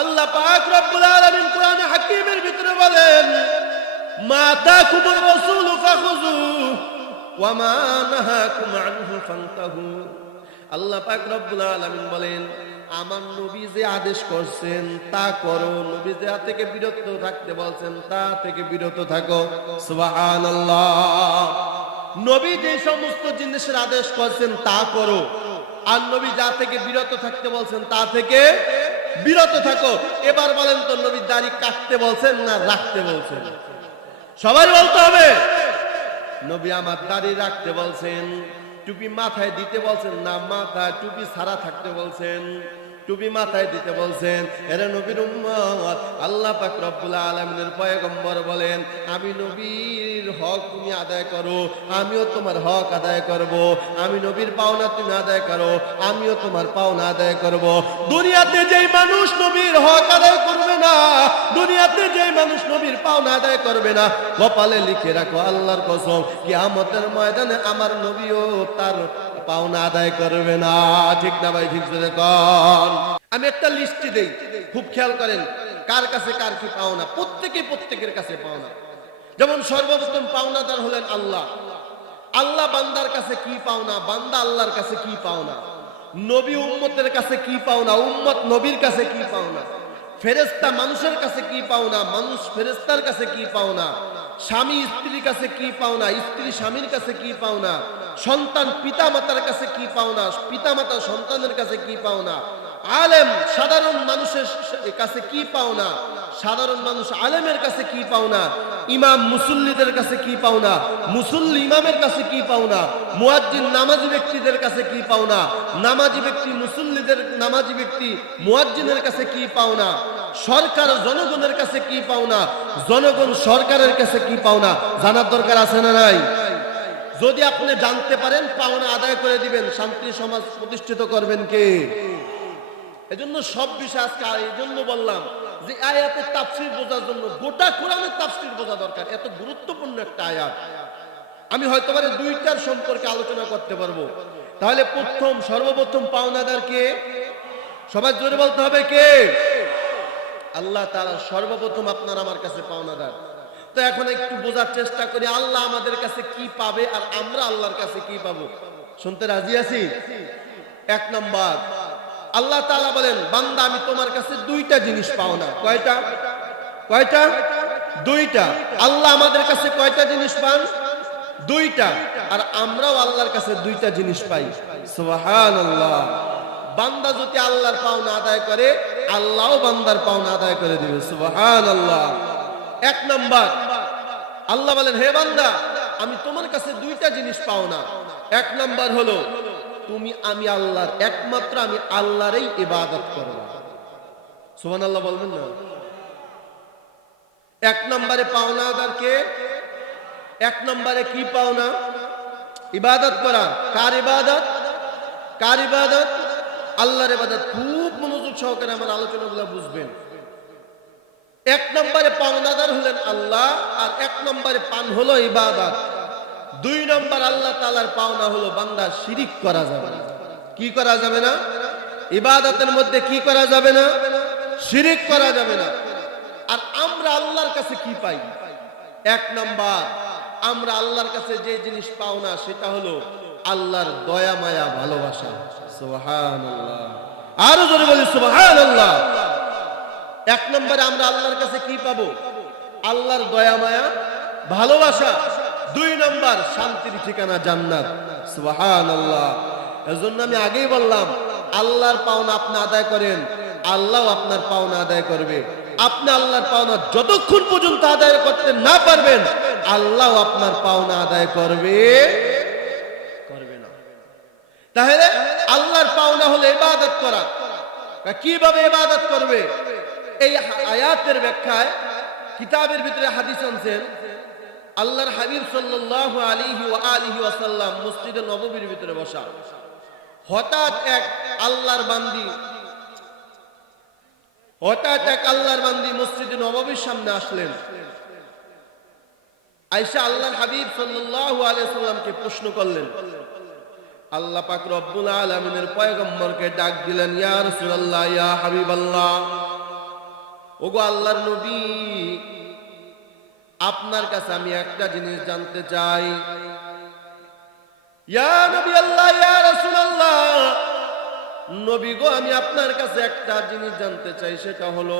আল্লাহ পাক রব্বুল আলামিন কোরআনে হাকীমের ভিতরে বলেন, মা তাকুমুর রাসূলু ফাখুযুহু ওয়া মা নাহাকুম আনহু ফান্তাহু। আল্লাহ পাক রব্বুল আলামিন বলেন, আমার নবী যে আদেশ করছেন তা করো, নবী যা থেকে বিরত থাকতে বলছেন তা থেকে বিরত থাকো। সুবহানাল্লাহ। নবী যে সমস্ত জিনিসের আদেশ করছেন তা করো, আর নবী যা থেকে বিরত থাকতে বলছেন তা থেকে বিরত থাকো। এবার বলেন তো, নবী দাড়ি কাটতে বলছেন না রাখতে বলছেন? সবাই বলতে হবে। নবী আমার দাড়ি রাখতে বলছেন। টুপি মাথায় দিতে বলছেন না মাথায় টুপি ছাড়া থাকতে বলছেন? টুপি মাথায় দিতে বলছেন। এরা নবীর উম্মত। আল্লাহ পাক রব্বুল আলামিনের পয়গম্বর বলেন, আমি নবীর হক তুমি আদায় করো, আমিও তোমার হক আদায় করব। আমি নবীর পাওনা তুমি আদায় করো, আমিও তোমার পাওনা আদায় করব। দুনিয়াতে যেই মানুষ নবীর হক আদায় করবে না, দুনিয়াতে যেই মানুষ নবীর পাওনা আদায় করবে না, কপালে লিখে রাখো আল্লাহর কসম, কিয়ামতের ময়দানে আমার নবীও তার পাওনা আদায় করবে না। ঠিক না ভাই? ঠিক করে কর। আমি একটা লিস্ট দেই, খুব খেয়াল করেন কার কাছে কার কি পাওনা। প্রত্যেকের কাছে পাওনা। যেমন সর্বপ্রথম পাওনাদার হলেন আল্লাহ। আল্লাহ বান্দার কাছে কি পাওনা, বান্দা আল্লাহর কাছে কি পাওনা। নবী উম্মতের কাছে কি পাওনা, উম্মত নবীর কাছে কি পাওনা। ফেরেশতা মানুষের কাছে কি পাওনা, মানুষ ফেরেশতার কাছে কি পাওনা। স্বামী স্ত্রীর কাছে কি পাওনা, স্ত্রী স্বামীর কাছে কি পাওনা। সন্তান পিতা মাতার কাছে কি পাওনা, পিতা মাতা সন্তানের কাছে কি পাওনা। আলেম সাধারণ মানুষের কাছে কি পাওনা, সাধারণ মানুষ আলেমের কাছে কি পাওনা। ইমাম মুসল্লিদের কাছে কি পাওনা, মুসল্লি ইমামের কাছে কি পাওনা। মুয়াজ্জিন নামাজি ব্যক্তিদের কাছে কি পাওনা, নামাজি ব্যক্তি মুসল্লিদের, নামাজি ব্যক্তি মুয়াজ্জিনের কাছে কি পাওনা। সরকার জনগণের কাছে কি পাওনা, জনগণ সরকারের কাছে কি পাওনা। জানার দরকার আছে না নাই? যদি আপনি জানতে পারেন পাওনা আদায় করে দিবেন, শান্তি সমাজ প্রতিষ্ঠিত করবেন কে? এজন্য সব বিষয় আজকে এই জন্য বললাম যে আয়াতের তাফসীর বোঝার জন্য গোটা কোরআনের তাফসীর বোঝা দরকার। এত গুরুত্বপূর্ণ একটা আয়াত। আমি হয়তো পারে দুইটার সম্পর্কে আলোচনা করতে পারবো। তাহলে সর্বপ্রথম পাওনাদার কে? সবাই জোরে বলতে হবে কে? আল্লাহ তাআলা সর্বপ্রথম আপনার আমার কাছে পাওনাদার। তো এখন একটু বোঝার চেষ্টা করি আল্লাহ আমাদের কাছে কি পাবে আর আমরা আল্লাহর কাছে কি পাবো। শুনতে রাজি আছি? এক নাম্বার, আল্লাহ তাআলা বলেন, বান্দা আমি তোমার কাছে দুইটা জিনিস পাও না। কয়টা? কয়টা? দুইটা। আল্লাহ আমাদের কাছে কয়টা জিনিস পান? দুইটা। আর আমরাও আল্লাহর কাছে দুইটা জিনিস পাই। সুবহানাল্লাহ। বান্দা যদি আল্লাহর পাওনা আদায় করে, আল্লাহও বান্দার পাওনা আদায় করে দিবে। সুবহানাল্লাহ। এক নাম্বার, আল্লাহ বলেন, হে বান্দা আমি তোমার কাছে দুইটা জিনিস পাও না। এক নাম্বার হলো আমি আল্লাহর, একমাত্র আমি আল্লাহরই ইবাদত করব। সুবহানাল্লাহ বলবেন না? এক নম্বরে পাওনাদার কে? এক নম্বরে কি পাওনা? ইবাদত করা। কার ইবাদত? কার ইবাদত? আল্লাহর ইবাদত। খুব মনোযোগ সহকারে আমার আলোচনাগুলো বুঝবেন। এক নম্বরে পাওনাদার হলেন আল্লাহ, আর এক নম্বরে পান হলো ইবাদত। দুই নম্বর আল্লাহ তাআলার পাওনা হলো বান্দা শিরিক করা যাবে না। কি করা যাবে না? ইবাদতের মধ্যে কি করা যাবে না? শিরিক করা যাবে না। আর আমরা আল্লাহর কাছে কি পাই? এক নাম্বার, আমরা আল্লাহর কাছে যে জিনিস পাও না সেটা হলো আল্লাহর দয়া মায়া ভালোবাসা। সুবহানাল্লাহ। আরো জোরে বলি সুবহানাল্লাহ। এক নম্বরে আমরা আল্লাহর কাছে কি পাবো? আল্লাহর দয়া মায়া ভালোবাসা। দুই নম্বর শান্তির ঠিকানা জান্নাত। সুবহানাল্লাহ। এজন্য আমি আগেই বললাম, আল্লাহর পাওনা আপনি আদায় করেন, আল্লাহ আপনার পাওনা আদায় করবে। আপনি আল্লাহর পাওনা যতক্ষণ পর্যন্ত আদায় করতে না পারবেন, আল্লাহ আপনার পাওনা আদায় করবে না। তাহলে আল্লাহর পাওনা হলো ইবাদত করা। কিভাবে ইবাদত করবে? এই আয়াতের ব্যাখ্যায় কিতাবের ভিতরে হাদিস আনছেন, আল্লাহর হাবিব সাল্লাল্লাহু আলাইহি ওয়া আলিহি ওয়াসাল্লাম মসজিদে নববীর ভিতরে বসা। হঠাৎ এক আল্লাহর বান্দি মসজিদে নববীর সামনে আসলেন। আয়েশা আল্লাহর হাবিব সাল্লাল্লাহু আলাইহি ওয়াসাল্লামকে প্রশ্ন করলেন। আল্লাহ পাক রব্বুল আলামিনের পয়গম্বরকে ডাক দিলেন, ইয়া রাসূলুল্লাহ, ইয়া হাবিবাল্লাহ, ওগো আল্লাহর নবী, আপনার কাছে আমি একটা জিনিস জানতে চাই। ইয়া নবী আল্লাহ, ইয়া রাসূলুল্লাহ, নবী গো, আমি আপনার কাছে একটা জিনিস জানতে চাই, সেটা হলো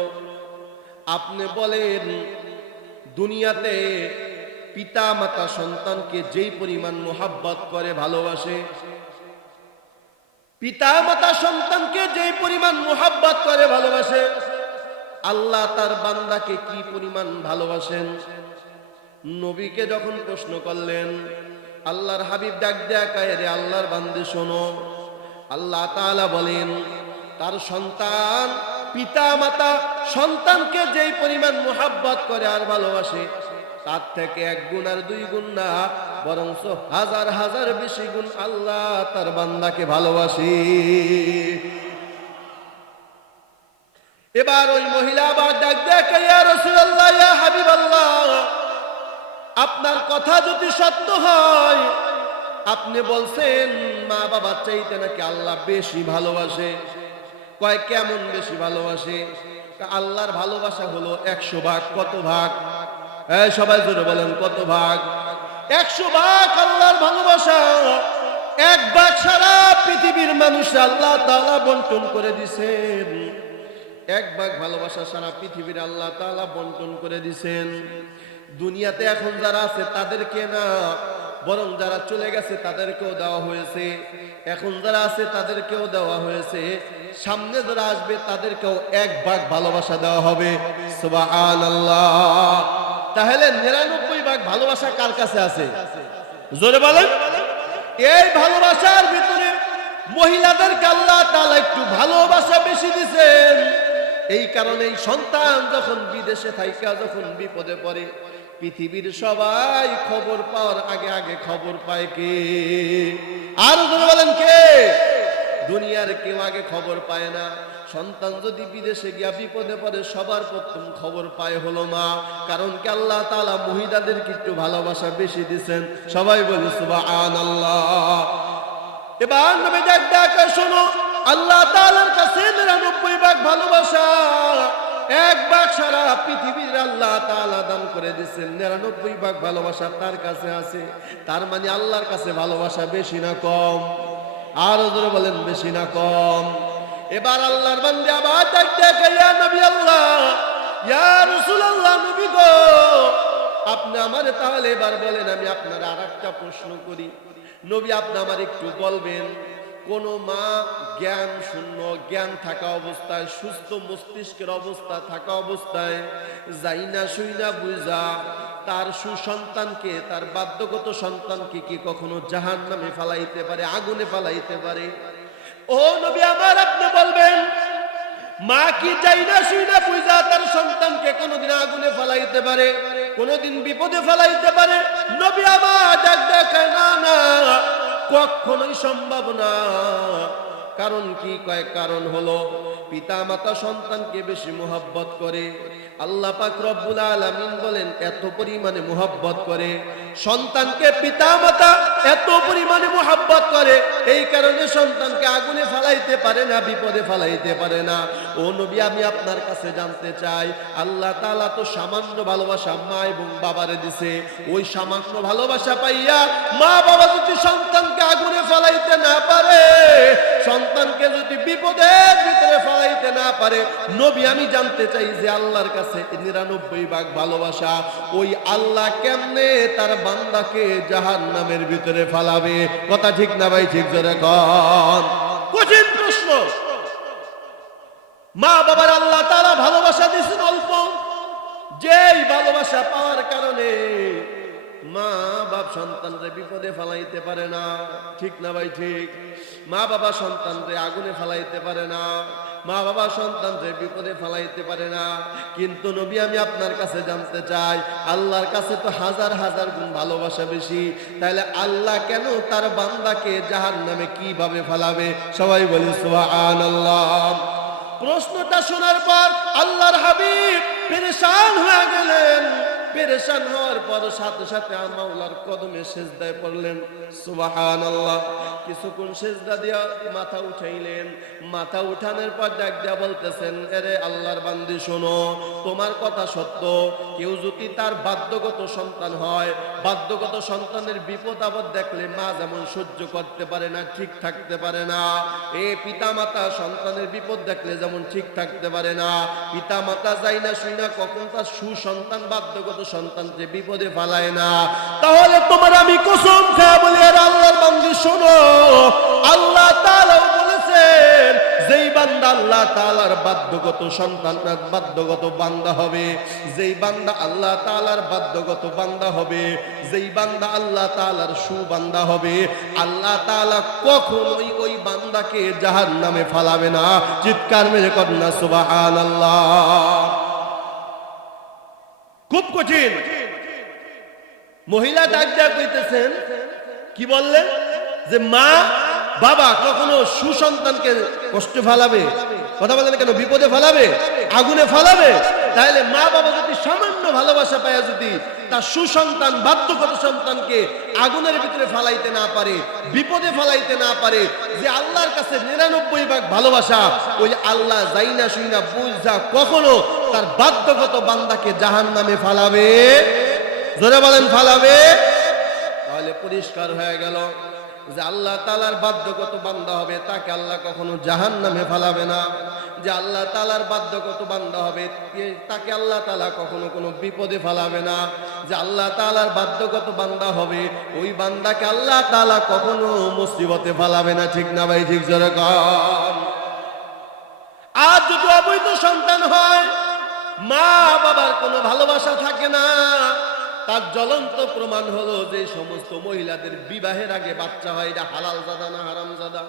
আপনি বলেন দুনিয়াতে পিতা মাতা সন্তানকে যেই পরিমাণ মোহাব্বত করে ভালোবাসে, পিতা মাতা সন্তানকে যেই পরিমাণ মোহাব্বত করে ভালোবাসে, আল্লাহ তার বান্দাকে কি পরিমাণ ভালোবাসেন? নবীকে যখন প্রশ্ন করলেন, আল্লাহর হাবিব ডাক দেয়া কয়, রে আল্লাহর বান্দে শোনো, আল্লাহ তাআলা বলেন তার সন্তান, পিতা মাতা সন্তানকে যেই পরিমাণ মোহাব্বত করে আর ভালোবাসে, তার থেকে 1 গুণ আর 2 গুণ না, বরং হাজার হাজার বেশি গুণ আল্লাহ তার বান্দাকে ভালোবাসে। এবার ওই মহিলা আবার ডাক দেয়, ইয়া রাসূলুল্লাহ, ইয়া হাবিবাল্লাহ, আপনার কথা যদি সত্য হয়, আপনি বলছেন মা বাবা চাইতে নাকি আল্লাহ বেশি ভালোবাসে। কয় কেমন বেশি ভালোবাসে? আল্লাহর ভালোবাসা হলো 100 ভাগ। কত ভাগ? সবাই জোরে বলেন, কত ভাগ? 100 ভাগ আল্লাহর ভালোবাসা। 1 ভাগ সারা পৃথিবীর মানুষ আল্লাহ তাআলা বন্টন করে দিয়েছেন। 1 ভাগ ভালোবাসা সারা পৃথিবীর আল্লাহ তাআলা বন্টন করে দিয়েছেন। দুনিয়াতে এখন যারা আছে তাদেরকে না, বরং যারা চলে গেছে তাদেরকেও দেওয়া হয়েছে। এখন যারা আছে তাদেরকেও দেওয়া হয়েছে। সামনে যারা আসবে তাদেরকেও 1 ভাগ ভালোবাসা দেওয়া হবে। সুবহানাল্লাহ। তাহলে 99 ভাগ ভালোবাসা কার কাছে আছে? জোরে বলেন। এই ভালোবাসার ভিতরে মহিলাদেরকে আল্লাহ তাআলা একটু ভালোবাসা বেশি দিয়েছেন। এই কারণে সন্তান যখন বিদেশে থাইকা যখন বিপদে পড়ে, পৃথিবীর সবাই খবর পাওয়ার আগে আগে খবর পায় কে? আর বলেন কে? দুনিয়ার কেউ আগে খবর পায় না। সন্তান যদি বিদেশে গিয়া বিপদে পড়ে, সবার প্রথম খবর পায় হলো মা। কারণ কি আল্লাহ তাআলা মহিলাদেরকে একটু ভালোবাসা বেশি দিয়েছেন। সবাই বলে সুবহানাল্লাহ। এবার নবী ডাক শোনো, আল্লাহ তাআলার কাছে 99 ভাগ ভালোবাসা, 1 ভাগ সারা পৃথিবীর আল্লাহ তাআলা দান করে দিয়েছেন। 99 ভাগ ভালোবাসা তার কাছে আছে। তার মানে আল্লাহর কাছে ভালোবাসা বেশি না কম? আর জোরে বলেন, বেশি না কম? এবার আল্লাহর বান্দা আবার ডাক দেয়, ইয়া নবী আল্লাহ, ইয়া রাসূলুল্লাহ, নবী গো, আপনি আমারে তাহলে এবার বলেন, আমি আপনার আরেকটা প্রশ্ন করি। নবী, আপনি আমার একটু বলবেন, কোন মা জ্ঞান শূন্য, জ্ঞান থাকা অবস্থায়, সুস্থ মস্তিষ্কের অবস্থা থাকা অবস্থায়, যাইনা শুইনা বুঝা তার সুসন্তানকে, তার বাধ্যগত সন্তানকে কি কখনো জাহান্নামে ফালাইতে পারে, আগুনে ফালাইতে পারে? ও নবী আমার, আপনি বলবেন, মা কি যাইনা শুইনা বুঝা তার সন্তানকে কোনোদিন আগুনে ফালাইতে পারে, কোনোদিন বিপদে ফালাইতে পারে? নবী আমার ডাক দেখায়, না না, কখনোই সম্ভব না। কারণ কি? কয় কারণ হলো পিতা মাতা সন্তানকে বেশি মোহাব্বত করে। আল্লাহ পাক রব্বুল আলামিন বলেন এত পরিমাণে মোহাব্বত করে সন্তানকে, পিতা মাতা এত পরিমাণে মোহাব্বত করে, এই কারণে সন্তানকে আগুনে ফালাইতে পারে না, বিপদে ফালাইতে পারে না। ও নবী, আমি আপনার কাছে জানতে চাই, আল্লাহ তাআলা তো সামান্য ভালোবাসা মা এবং বাবারে দিছে। ওই সামান্য ভালোবাসা পাইয়া মা বাবা যদি সন্তানকে আগুনে ফালাইতে না পারে, সন্তানকে যদি বিপদের ভিতরে ফালাইতে না পারে, নবী আমি জানতে চাই যে আল্লাহর কাছে 99 ভাগ ভালোবাসা, ওই আল্লাহ কেমনে তার বান্দাকে জাহান্নামের ভিতরে ফালাবে? কথা ঠিক না ভাই? ঠিক জোরে কোন। কঠিন প্রশ্ন। মা বাবার আল্লাহ তাআলা ভালোবাসা দিয়েছেন অল্প, যেই ভালোবাসা পাওয়ার কারণে মা বাপ সন্তানরে বিপদে ফালাইতে পারে না। ঠিক না ভাই? ঠিক। মা বাবা সন্তানরে আগুনে ফালাইতে পারে না, মা বাবা সন্তানরে বিপদে ফালাইতে পারে না। কিন্তু নবী আমি আপনার কাছে জানতে চাই, আল্লাহর কাছে তো হাজার হাজার গুণ ভালোবাসা বেশি, তাহলে আল্লাহ কেন তার বান্দাকে জাহান্নামে কিভাবে ফালাবে? সবাই বলি সুবহানাল্লাহ। প্রশ্নটা শোনার পর আল্লাহর হাবিব পেরেশান হয়ে গেলেন, পেরেশান হওয়ার পর সাথে সাথে মাওলার কদমে সিজদায় পড়লেন। সুবহানাল্লাহ। কিছুক্ষণ সিজদা দিয়া মাথা উঠাইলেন। মাথা উঠানোর পর ডাক দিয়া বলতেছেন, আরে আল্লাহর বান্দি শোনো, তোমার কথা সত্য। কেউ যদি তার বাধ্যগত সন্তান হয়, বাধ্যগত সন্তানের বিপদ আপদ দেখলে মা যেমন সহ্য করতে পারে না, ঠিক থাকতে পারে না, পিতা মাতা সন্তানের বিপদ দেখলে যেমন ঠিক থাকতে পারে না, পিতা মাতা যাই না শুই না কখন তার সুসন্তান বাধ্যগত সন্তানকে বিপদে ফালায় না, তাহলে তোমার আমি কসম খেয়ে বলি আর আল্লাহর বান্দি শোনো, আল্লাহ তাআলাও বলেছেন যেই বান্দা আল্লাহ তাআলার বাধ্যগত সন্তান বাধ্যগত বান্দা হবে, যেই বান্দা আল্লাহ তাআলার বাধ্যগত বান্দা হবে, যেই বান্দা আল্লাহ তাআলার সুবান্দা হবে, আল্লাহ তাআলা কখনোই ওই বান্দাকে জাহান্নামে ফালাবে না। চিৎকার মেরে কন্যা সুবহানাল্লাহ। খুব কঠিন। মহিলা ডাক দেয়া কইতেছেন, কি বললেন যে মা বাবা কখনো সুসন্তানকে কষ্ট ফালাবে? কথা বলেন কেন? বিপদে ফালাবে, আগুনে ফালাবে? তাহলে মা বাবা যদি সামান্য ভালোবাসা পায়, যদি তার সুসন্তান বাধ্যগত সন্তানকে আগুনের ভিতরে ফালাইতে না পারে, বিপদে ফালাইতে না পারে, যে আল্লাহর কাছে 99 ভাগ ভালোবাসা, ওই আল্লাহ যাই না শুই না বুঝা কখনো তার বাধ্যগত বান্দাকে জাহান্নামে ফালাবে? জোরে বলেন ফালাবে? তাহলে পরিষ্কার হয়ে গেল যে আল্লাহ তাআলার বাধ্যগত বান্দা হবে তাকে আল্লাহ কখনো জাহান্নামে ফালাবে না। যে আল্লাহ তাআলার বাধ্যগত বান্দা হবে তাকে আল্লাহ তাআলা কখনো কোনো বিপদে ফালাবে না। যে আল্লাহ তাআলার বাধ্যগত বান্দা হবে ওই বান্দাকে আল্লাহ তাআলা কখনো মুসিবতে ফালাবে না। ঠিক না ভাই? ঠিক জোরে কর। আর যদি অবৈধ সন্তান হয়, মা বাবার কোনো ভালোবাসা থাকে না, তার জ্বলন্ত প্রমাণ হলো যে সমস্ত মহিলাদের বিবাহের আগে বাচ্চা হয়, এটা হালাল জাদা না হারাম জাদা?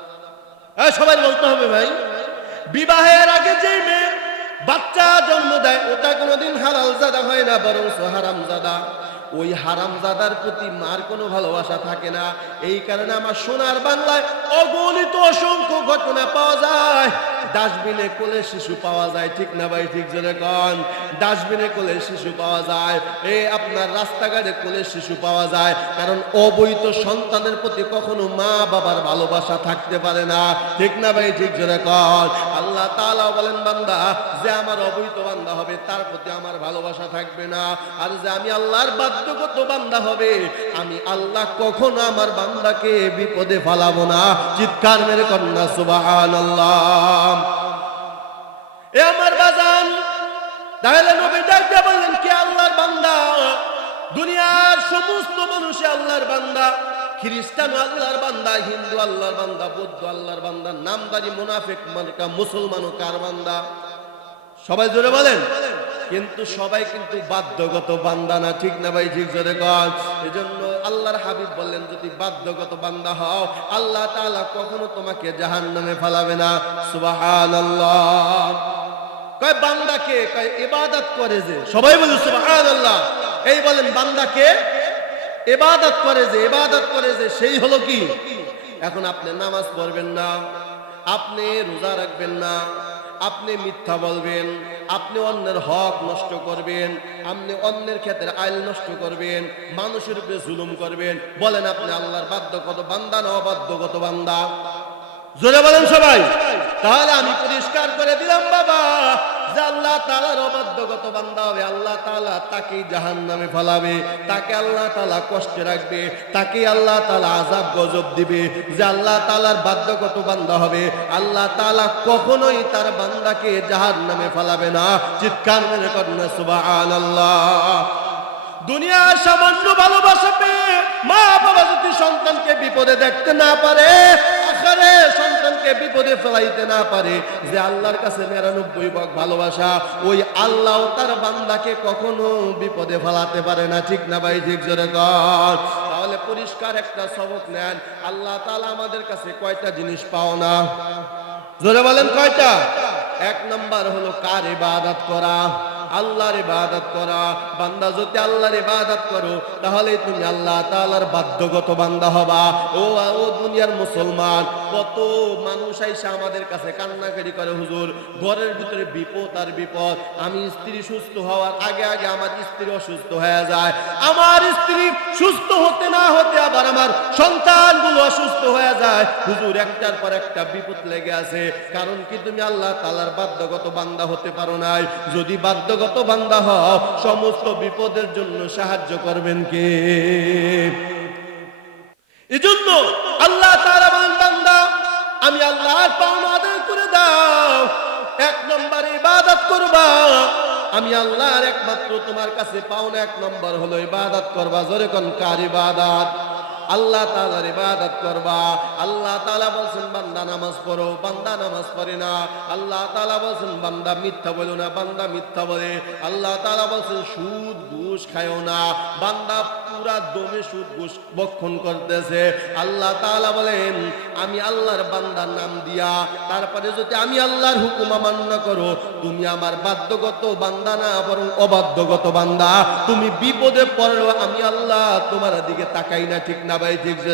সবাই বলতে হবে ভাই। বিবাহের আগে যে মেয়ে বাচ্চা জন্ম দেয় ওটা কোনোদিন হালাল জাদা হয় না, বরং হারাম জাদা। ওই হারাম জাদার প্রতি মার কোনো ভালোবাসা থাকে না। এই কারণে আমার সোনার বাংলায় অগণিত অসংখ্য ঘটনা পাওয়া যায়। ডাস্টবিনে কোলে শিশু পাওয়া যায়। ঠিক না ভাই? ঠিক জোরে কন। ডাস্টবিনে কোলে শিশু পাওয়া যায়, আপনার রাস্তাঘাটে কোলে শিশু পাওয়া যায়। কারণ অবৈধ সন্তানের প্রতি কখনো মা বাবার ভালোবাসা থাকতে পারে না। ঠিক না ভাই? ঠিক জোরে কন। আল্লাহ তাআলা বলেন, বান্দা যে আমার অবৈধ বান্দা হবে তার প্রতি আমার ভালোবাসা থাকবে না। আর যে আমি আল্লাহর বাধ্যগত বান্দা হবে, আমি আল্লাহ কখনো আমার বান্দাকে বিপদে ফালাবো না। চিৎকার মেরে কন্যা সুবহানাল্লাহ। এ আমার বাজান, তাহলে নবী ডাক দিয়ে বললেন, কে আল্লাহর বান্দা? দুনিয়ার সমস্ত মানুষই আল্লাহর বান্দা। খ্রিস্টান আল্লাহর বান্দা, হিন্দু আল্লাহর বান্দা, বৌদ্ধ আল্লাহর বান্দা, নামদারি মুনাফিক মার্কা মুসলমানও কার বান্দা? সবাই জোরে বলেন। কিন্তু সবাই কিন্তু বাধ্যগত বান্দা না। ঠিক না ভাই? ঠিক জোরে কর। এজন্য আল্লাহর হাবিব বললেন, যদি বাধ্যগত বান্দা হও আল্লাহ তাআলা কখনো তোমাকে জাহান্নামে ফালাবে না। সুবহানাল্লাহ। কয় বান্দাকে? কয় ইবাদত করে যে। সবাই বলে সুবহানাল্লাহ। এই বলেন বান্দাকে ইবাদত করে যে, ইবাদত করে যে সেই হলো কি? এখন আপনি নামাজ পড়বেন না, আপনি রোজা রাখবেন না, আপনি মিথ্যা বলবেন, আপনি অন্যের হক নষ্ট করবেন, আপনি অন্যের ক্ষেত্রে আইল নষ্ট করবেন, মানুষের উপরে জুলুম করবেন, বলেন আপনি আল্লাহর বাধ্যগত বান্দা না অবাধ্যগত বান্দা? জোরে বলেন সবাই। তাহলে আমি পরিষ্কার করে দিলাম বাবা, যে আল্লাহ তাআলার অবাধ্যগত বান্দা হবে আল্লাহ তাআলা তাকে জাহান্নামে ফেলাবে, তাকে আল্লাহ তাআলা কষ্টে রাখবে, তাকে আল্লাহ তাআলা আযাব গজব দিবে। যে আল্লাহ তাআলার বাধ্যগত বান্দা হবে আল্লাহ তাআলা কখনোই তার বান্দাকে জাহান্নামে ফেলাবে না। চিৎকার মেরে কন্যা সুবহানাল্লাহ। দুনিয়ার সামান্য ভালোবাসা পেয়ে মা বাবা যদি সন্তানকে বিপদে দেখতে না পারে, আখিরে সন্তানকে বিপদে ফেলাইতে না পারে, যে আল্লাহর কাছে 99 ভাগ ভালোবাসা, ওই আল্লাহ তার বান্দাকে কখনো বিপদে ফেলাতে পারে না। ঠিক না ভাই? ঠিক জোরে কর। তাহলে পরিষ্কার একটা সবক নেন, আল্লাহ তাআলা আমাদের কাছে কয়টা জিনিস পাও না? জোরে বলেন কয়টা? এক নাম্বার হলো কার ইবাদত করা। আল্লাহর ইবাদত করা। বান্দা যদি আল্লাহর ইবাদত করো তাহলে তুমি আল্লাহ তাআলার বাধ্যগত বান্দা হবা। ও দুনিয়ার মুসলমান, কত মানুষ আইসা আমাদের কাছে কান্নাকারি করে, হুজুর ঘরের ভিতরে বিপদ আর বিপদ, আমি স্ত্রী সুস্থ হওয়ার আগে আগে আমার স্ত্রী অসুস্থ হয়ে যায়, আমার স্ত্রী সুস্থ হতে না হতে আবার আমার সন্তানগুলো অসুস্থ হয়ে যায়। হুজুর একটার পর একটা বিপদ লেগে আছে, কারণ কি তুমি আল্লাহ তাআলার বাধ্যগত বান্দা হতে পারো নাই। যদি বাধ্যগত বান্দা হও, সমস্ত বিপদের জন্য সাহায্য করবেন কে? এজন্য আল্লাহ তাআলা বলেন, বান্দা আমি আল্লাহর পাওনা আদায় করে দাও, এক নম্বর ইবাদত করবা। আমি আল্লাহর একমাত্র তোমার কাছে পাওনা এক নম্বর হলো ইবাদত করবা। জোরে কোন কার ইবাদত? আল্লাহ তাআলার ইবাদত করবা। আল্লাহ তাআলা বলেন বান্দা নামাজ পড়ো, বান্দা নামাজ পড়ে না। আল্লাহ তাআলা বলেন বান্দা মিথ্যা বলো না, বান্দা মিথ্যা বলে। আল্লাহ তাআলা বলেন সুদ ঘুষ খায়ও না, বান্দা পুরা দমে সুদ ঘুষ ভক্ষণ করতেছে। আল্লাহ তাআলা বলেন আমি আল্লাহর বান্দার নাম দিয়া তারপরে যদি আমি আল্লাহর হুকুম অমান্য করো, তুমি আমার বাধ্যগত বান্দা না, বরং অবাধ্যগত বান্দা। তুমি বিপদে পড়লেও আমি আল্লাহ তোমার দিকে তাকাই না, ঠিক না ভাই? ঠিক যে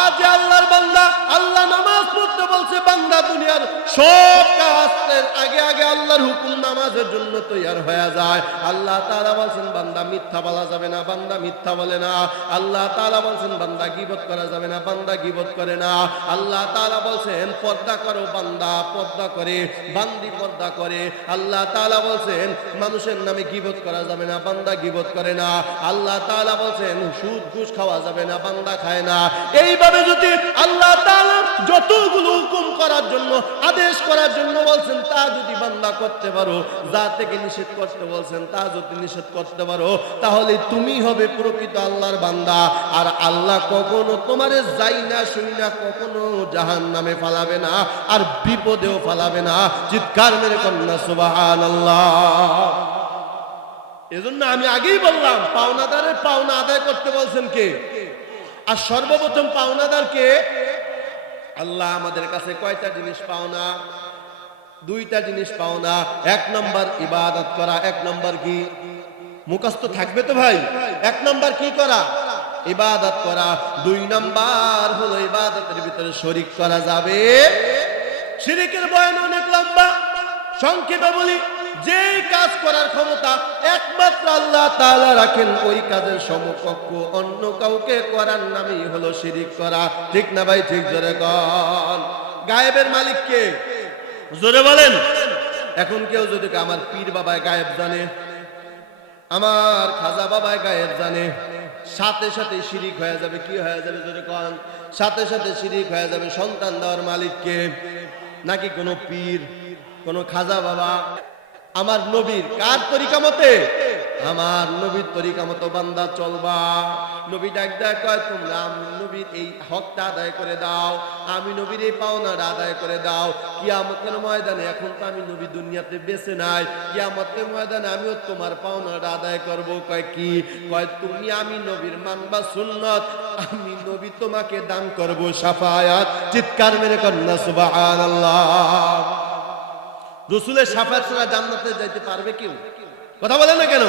আজ আল্লাহর বান্দা, আল্লাহ নামাজ পড়তে বলছে, বান্দা দুনিয়ার সব কাজের আগে আগে আল্লাহর হুকুম নামাজের জন্য তৈয়ার হয়ে যায়। আল্লাহ তাআলা বলেন বান্দা মিথ্যা বলা যাবে না, বান্দা মিথ্যা বলে না। আল্লাহ তাআলা বলেন বান্দা গীবত করা যাবে না, বান্দা গীবত করে না। আল্লাহ তাআলা বলেন পর্দা করো, বান্দা পর্দা করে, বান্দি পর্দা করে। আল্লাহ তাআলা বলেন মানুষের নামে গীবত করা যাবে না, বান্দা গীবত করে না। আল্লাহ তাআলা বলেন সুদ ঘুষ খাওয়া যাবে না, বান্দা খায় না। এইভাবে যদি আল্লাহ তাআলা যতগুলো হুকুম করার জন্য, আদেশ করার জন্য বলছেন তা যদি বান্দা করতে পারো, যা থেকে নিষেধ করতে বলছেন তা যদি নিষেধ করতে পারো, তাহলে তুমি হবে প্রকৃত আল্লাহর বান্দা। আর আল্লাহ কখনো তোমারে যাই না শুনি না কখনো জাহান্নামে ফালাবে না, আর বিপদেও ফালাবে না। চিৎকার মেরে কন্যা সুবহানাল্লাহ। এজন্য আমি আগেই বললাম পাওনাদারের পাওনা আদায় করতে বলছেন কে? আর সর্বপ্রথম পাওনাদারকে আল্লাহ আমাদের কাছে কয়টা জিনিস পাওনা? দুইটা জিনিস পাওনা। এক নম্বর ইবাদত করা। এক নম্বর কি? মুখস্থ থাকবে তো ভাই? এক নম্বর কি করা? ইবাদত করা। দুই নম্বর হলো ইবাদতের ভিতরে শরীক করা যাবে। শিরকের বয়ান অনেক লম্বা, সংক্ষেপে বলি, যে কাজ করার ক্ষমতা একমাত্র আল্লাহ তাআলা রাখেন, ওই কাজের সমকক্ষ অন্য কাউকে করার নামই হলো শিরিক করা। ঠিক না ভাই? ঠিক জোরে কোন। গায়েবের মালিক কে? জোরে বলেন। এখন কেউ যদি আমার পীর বাবায় গায়েব জানে, আমার খাজা বাবায় গায়েব জানে, সাথে সাথে শিরিক হয়ে যাবে। কি হয়ে যাবে? জোরে কোন। সাথে সাথে শিরিক হয়ে যাবে। সন্তান দেওয়ার মালিক কে? নাকি কোনো পীর, কোনো খাজা বাবা? আমার নবীর কার তরিকা মতে? আমার নবীর তরিকা মতো বান্দা চলবা। নবী ডাক দেয়, কয় তোমরা নবীর এই হকটা আদায় করে দাও, আমি নবীর এই পাওনাটা আদায় করে দাও। কিয়ামতের ময়দানে, এখন তো আমি নবী দুনিয়াতে বেঁচে নাই, কিয়ামতের ময়দানে আমিও তোমার পাওনাটা আদায় করব। কয় কি? কয় তুমি আমি নবীর মানবা সুন্নত, আমি নবী তোমাকে দান করব শাফায়াত। চিৎকার মেরে কন্যা সুবহানাল্লাহ। রাসূলের শাফায়াত ছাড়া জান্নাতে যাইতে পারবে কেউ? কথা বলেন না কেন?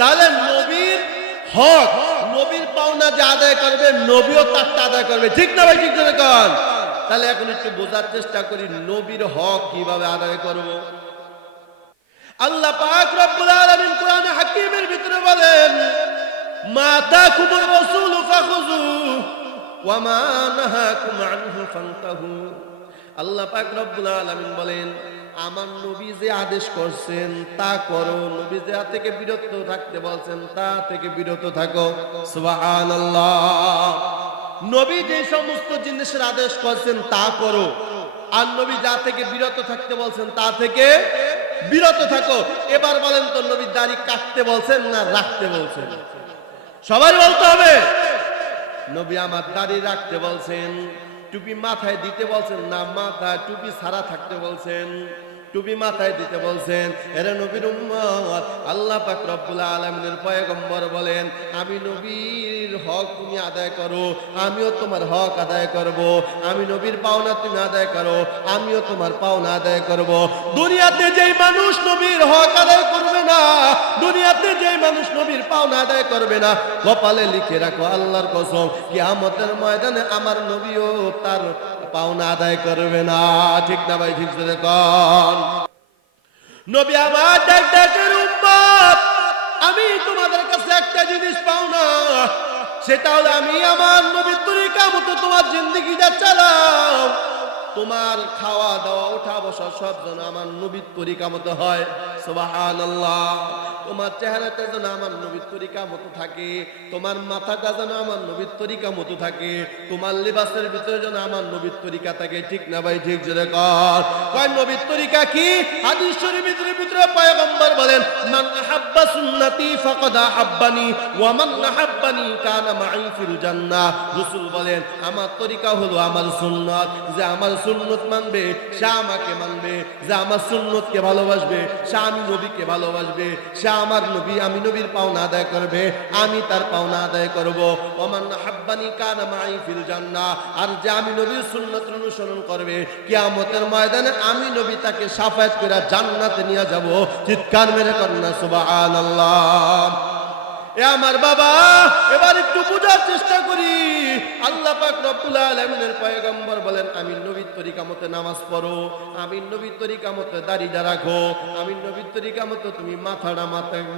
তাহলে নবীর হক, নবীর পাওনা যে আদায় করবে, নবীও তারটা আদায় করবে। ঠিক না ভাই? ঠিক না কোন? তাহলে এখন একটু বোঝার চেষ্টা করি নবীর হক কিভাবে আদায় করব। আল্লাহ পাক রব্বুল আলামিন কোরআনে হাকীমের ভিতরে বলেন, মা তাকুমুর রাসূলু ফাখুযু ওয়া মা নাহাকুম আনহু ফান্তাহু। আল্লাহ পাক রব্বুল আলামিন বলেন, আমার নবী যে আদেশ করছেন তা করো, নবী যা থেকে বিরত থাকতে বলছেন তা থেকে বিরত থাকো। সুবহানাল্লাহ। নবী যে সমস্ত জিনিসের আদেশ করছেন তা করো, আর নবী যা থেকে বিরত থাকতে বলছেন তা থেকে বিরত থাকো। এবার বলেন তো, নবী দাড়ি কাটতে বলছেন না রাখতে বলছেন? সবাই বলতে হবে। নবী আমার দাড়ি রাখতে বলছেন, টুপি মাথায় দিতে বলছেন না মাথায় টুপি ছাড়া থাকতে বলছেন? টুপি মাথায় দিতে বলছেন। এরে নবীর উম্মত, আল্লাহ পাক রব্বুল আলামিনের পয়গম্বর বলেন, আমি নবীর হক তুমি আদায় করো, আমিও তোমার হক আদায় করব। আমি নবীর পাওনা তুমি আদায় করো, আমিও তোমার পাওনা আদায় করব। দুনিয়াতে যেই মানুষ নবীর হক আদায় করবে না, দুনিয়াতে যেই মানুষ নবীর পাওনা আদায় করবে না, কপালে লিখে রাখো আল্লাহর কসম, কিয়ামতের ময়দানে আমার নবীও তার পাওনা আদায় করবে না। ঠিক না ভাই? ঠিক করে কন। নবী আমার ডাকের উম্মত, আমি তোমাদের কাছে একটা জিনিস পাও না, সেটা হলো আমি আমার নবীর তরিকা মতো তোমার জিন্দেগিটা চালাও। তোমার খাওয়া দাওয়া ওঠা বসা সব যেন আমার নবীর তরিকা মতো হয়। সুবহানাল্লাহ। তোমার চেহারাটা যেন আমার নবীর তরিকা মতো থাকে, তোমার মাথাটা যেন আমার নবীর তরিকা মতো থাকে, তোমার লিবাসের ভিতরে যেন আমার নবীর তরিকা থাকে। ঠিক না ভাই? ঠিক জোরে কর। কয় নবীর তরিকা কি? হাদিস শরীফের ভিতরে পয়গম্বর বলেন, মান আহাব্বা সুন্নতি ফাকাদ আহাব্বানি ওয়া মান আহাব্বানি কানা মাই ফিল জান্নাহ। রাসূল বলেন, আমার তরিকা হলো আমার সুন্নাত, যে আমার সুন্নত মানবে সে আমাকে মানবে, যে আমার সুন্নতকে ভালোবাসবে সে আমি নবীকে ভালোবাসবে, সে আমার নবী, আমি নবীর পাওনা আদায় করবে, আমি তার পাওনা আদায় করব। ওমান হাব্বানি কানা মাই ফিল জান্নাহ। আর যে আমি নবীর সুন্নত অনুসরণ করবে, কিয়ামতের ময়দানে আমি নবী তাকে শাফায়াত করে জান্নাতে নিয়ে যাব। চিৎকার মেরে কন্যা সুবহানাল্লাহ। এ আমার বাবা, এবার একটু বোঝার চেষ্টা করি। আল্লাহ পাক রব্বুল আলামিনের পয়গম্বর বলেন, আমি নবীর তরিকা মতো নামাজ পড়ো, আমি নবীর তরিকা মতো দাড়িটা রাখো, আমি নবীর তরিকা মতো তুমি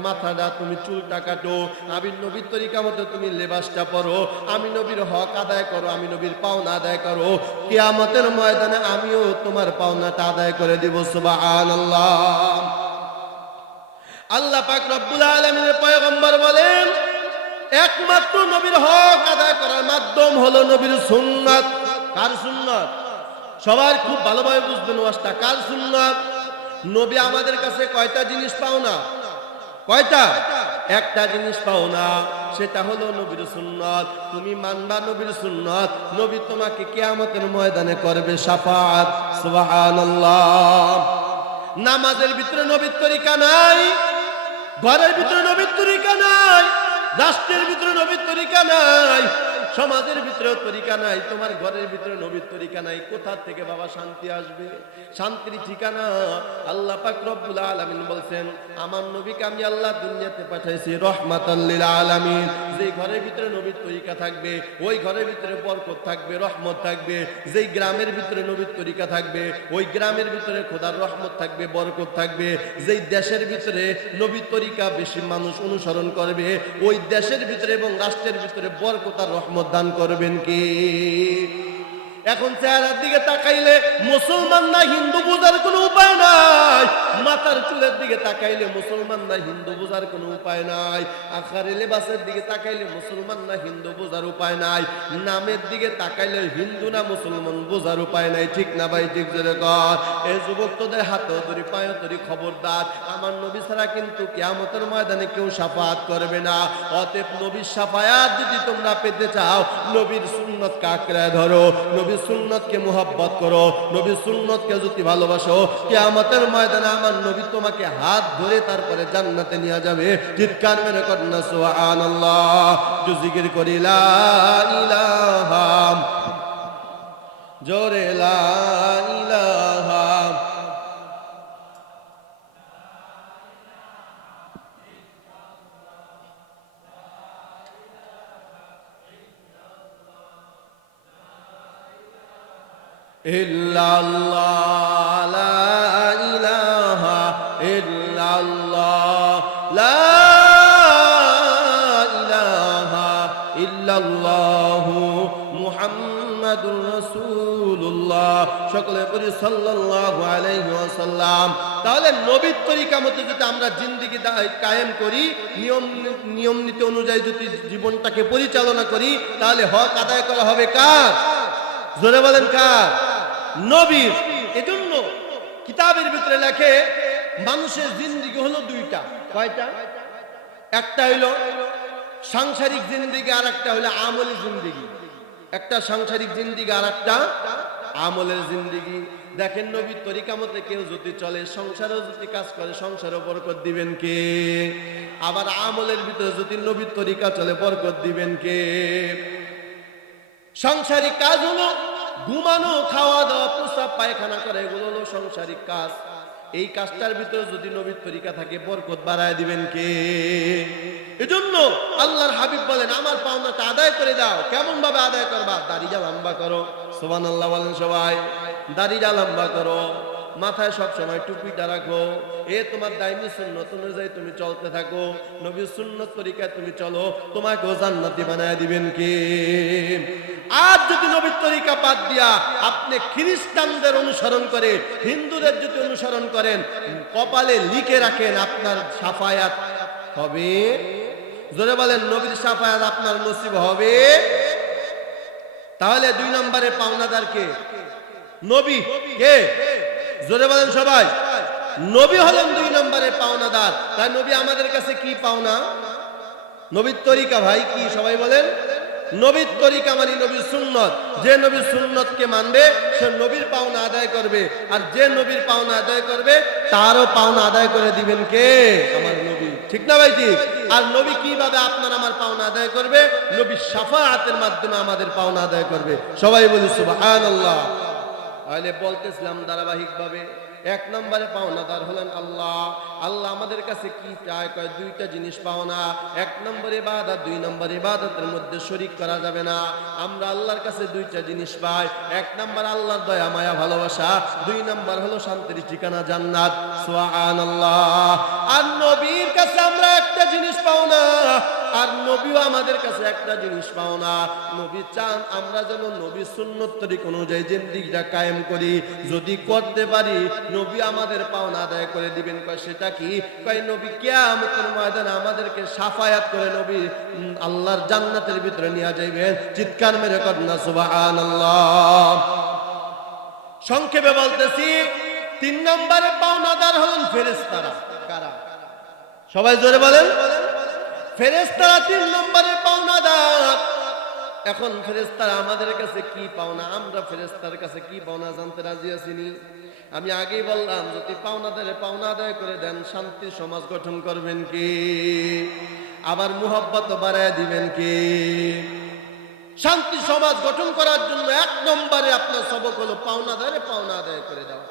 মাথাটা তুমি চুলটা কাটো, আমি নবীর তরিকা মতো তুমি লেবাসটা পরো, আমি নবীর হক আদায় করো, আমি নবীর পাওনা আদায় করো। কিয়ামতের ময়দানে আমিও তোমার পাওনাটা আদায় করে দিব। সুবহানাল্লাহ। আল্লাহ পাক রব্বুল আলামিনের পয়গম্বর বলেন, একমাত্র নবীর হক আদায় করার মাধ্যম হলো নবীর সুন্নাত। কার সুন্নাত? সবার খুব ভালোভাবে বুঝবেন ওয়াজটা। কার সুন্নাত? নবী আমাদের কাছে কয়টা জিনিস পাও না? কয়টা? একটা জিনিস পাও না, সেটা হলো নবীর সুন্নাত। তুমি মানবা নবীর সুন্নাত, নবী তোমাকে কিয়ামতের ময়দানে করবে শাফাআত। সুবহানাল্লাহ। নামাজের ভিতরে নবীর তরিকা নাই, ঘরের ভিতরে নবীর তরিকা নাই, রাষ্ট্রের ভিতরে নবীর তরিকা নাই, সমাজের ভিতরে তরিকা নাই, তোমার ঘরের ভিতরে নবীর তরিকা নাই। কোথা থেকে বাবা শান্তি আসবে? শান্তির ঠিকানা আল্লাহ পাক রব্বুল আলামিন বলছেন, আমার নবীকে আমি আল্লাহ দুনিয়াতে পাঠাইছি রহমাতাল লিল আলামিন। যেই ঘরের ভিতরে নবীর তরিকা থাকবে, ওই ঘরের ভিতরে বরকত থাকবে, রহমত থাকবে। যেই গ্রামের ভিতরে নবীর তরিকা থাকবে, ওই গ্রামের ভিতরে খোদার রহমত থাকবে, বরকত থাকবে। যেই দেশের ভিতরে নবীর তরিকা বেশি মানুষ অনুসরণ করবে, ওই দেশের ভিতরে এবং রাষ্ট্রের ভিতরে বরকত আর রহমত দান করবেন কি? এখন চেহারার দিকে তাকাইলে মুসলমান না হিন্দু বোঝার কোনো উপায় নাই, মাথার চুলের দিকে তাকাইলে মুসলমান না হিন্দু বোঝার কোনো উপায় নাই, আখারে লেবাসের দিকে তাকাইলে মুসলমান না হিন্দু বোঝার উপায় নাই, নামের দিকে তাকাইলে হিন্দু না মুসলমান বোঝার উপায় নাই। ঠিক না ভাই? ঠিক জোরে কর। এই যুবক তোদের হাতেও ধরি পায়েও ধরি, খবরদার, আমার নবী ছাড়া কিন্তু কিয়ামতের ময়দানে কেউ শাফাআত করবে না। অতএব নবীর শাফায়াত যদি তোমরা পেতে চাও, নবীর সুন্নাত আঁকড়ে ধরো, নবীর সুন্নতকে মুহাব্বত করো, নবীর সুন্নতকে যদি ভালোবাসো, কিয়ামতের ময়দানে আমার নবী তোমাকে হাত ধরে তারপরে জান্নাতে নিয়ে যাবে। চিৎকার মেরে কন্যা সুবহানাল্লাহ। জিকির করি লা ইলাহা, জোরে লা ইলাহা। ইল্লাল্লাহ, লা ইলাহা ইল্লাল্লাহ, লা ইলাহা ইল্লাল্লাহু মুহাম্মাদুর রাসূলুল্লাহ। সকলে বলি সাল্লাল্লাহু আলাইহি ওয়াসাল্লাম। তাহলে নবীর তরিকা মতো যদি আমরা জিন্দেগি কায়েম করি, নিয়ম নীতি অনুযায়ী যদি জীবনটাকে পরিচালনা করি, তাহলে হক আদায় করা হবে কার? জোরে বলেন কার? নবীর। এজন্য কিতাবের ভিতরে লেখে, মানুষের জিন্দেগি হলো দুইটা। কয়টা? একটা হইলো সাংসারিক জিন্দেগি, আর একটা হলো আমলি জিন্দেগি। একটা সাংসারিক জিন্দেগি, আর একটা আমলের জিন্দেগি। দেখেন নবীর তরিকা মতে কেউ যদি চলে, সংসারেও যদি কাজ করে, সংসারেও বরকত দিবেন কে? আবার আমলের ভিতরে যদি নবীর তরিকা চলে, বরকত দিবেন কে? সাংসারিক কাজ হলো ঘুমানো, খাওয়া দাওয়া, প্রস্রাব পায়খানা করা, এগুলো হলো সাংসারিক কাজ। এই কাজটার ভিতরে যদি নবীর তরিকা থাকে, বরকত বাড়ায় দিবেন কে? এজন্য আল্লাহর হাবিব বলেন, আমার পাওনাটা আদায় করে দাও। কেমন ভাবে আদায় করবা? দাড়িটা লম্বা করো। সুবহানাল্লাহ বলেন সবাই। দাড়িটা লম্বা করো, মাথায় সব সময় টুপিটা রাখো। এ তোমার দাইমি সুন্নত অনুযায়ী তুমি চলতে থাকো, নবীর সুন্নত তরিকায় তুমি চলো, তোমাকেও জান্নাতি বানায় দিবেন কে? আর যদি নবীর তরিকা বাদ দিয়া আপনি খ্রিস্টানদের অনুসরণ করে, হিন্দুদের যদি অনুসরণ করেন, কপালে লিখে রাখেন আপনার শাফায়াত হবে। জোরে বলেন, নবীর শাফায়াত আপনার নসিব হবে। তাহলে 2 নম্বরে পাওনাদার কে? নবী। কে? জোরে বলেন সবাই। নবী হলেন 2 নম্বরে পাওনাদার। তাই নবী আমাদের কাছে কি পাওনা? নবীর তরিকা। ভাই কি সবাই বলেন? নবীর তরিকা মানে নবীর সুন্নত। যে নবীর সুন্নতকে মানবে সে নবীর পাওনা আদায় করবে, আর যে নবীর পাওনা আদায় করবে তারও পাওনা আদায় করে দিবেন কে? আমার নবী। ঠিক না ভাই? ঠিক। আর নবী কিভাবে আপনার আমার পাওনা আদায় করবে? নবীর শাফাআতের মাধ্যমে আমাদের পাওনা আদায় করবে। সবাই বলি সুবহানাল্লাহ। তাহলে বলতেছিলাম ধারাবাহিকভাবে 1 নম্বরে পাওনাদার হলেন আল্লাহ। আল্লাহ আমাদের কাছে কি চায়? কয় 2টা জিনিস পাওনা। 1 নম্বর ইবাদত, 2 নম্বর ইবাদতের মধ্যে শরীক করা যাবে না। আমরা আল্লাহর কাছে 2টা জিনিস পাই। 1 নম্বর আল্লাহর দয়া মায়া ভালোবাসা, 2 নম্বর হলো শান্তির ঠিকানা জান্নাত। সুবহানাল্লাহ। আর নবীর কাছে আমরা একটা জিনিস পাও না, আর নবীও আমাদের কাছে একটা জিনিস পাও না। নবী চান আমরা যেন নবীর সুন্নত তরিকা অনুযায়ী জিন্দেগিটা কায়েম করি। যদি করতে পারি, নবী আমাদের পাওনা আদায় করে দিবেন। কয় সেটা কি? কয় নবী কিয়ামতের ময়দানে আমাদেরকে শাফায়াত করে নবী আল্লাহর জান্নাতের ভিতরে নিয়ে যাইবেন। চিৎকার মেরে কর না সুবহানাল্লাহ। সংক্ষেপে বলতেছি, 3 নম্বরে পাওনাদার হলেন ফেরেশতারা। কারা? সবাই জোরে বলেন। ফেরেশতারা 3 নম্বরে পাওনাদার। এখন ফেরেশতারা আমাদের কাছে কি পাওনা? আমরা ফেরেশতার কাছে কি পাওনা জানতে রাজি আছিনি? আমি আগেই বললাম, যদি পাওনাদারে পাওনা আদায় করে দেন, শান্তির সমাজ গঠন করবেন কি? আবার মুহাব্বত বাড়ায় দিবেন কি? শান্তি সমাজ গঠন করার জন্য 1 নম্বরে আপনার সবক হলো পাওনাদারে পাওনা আদায় করে দেওয়া।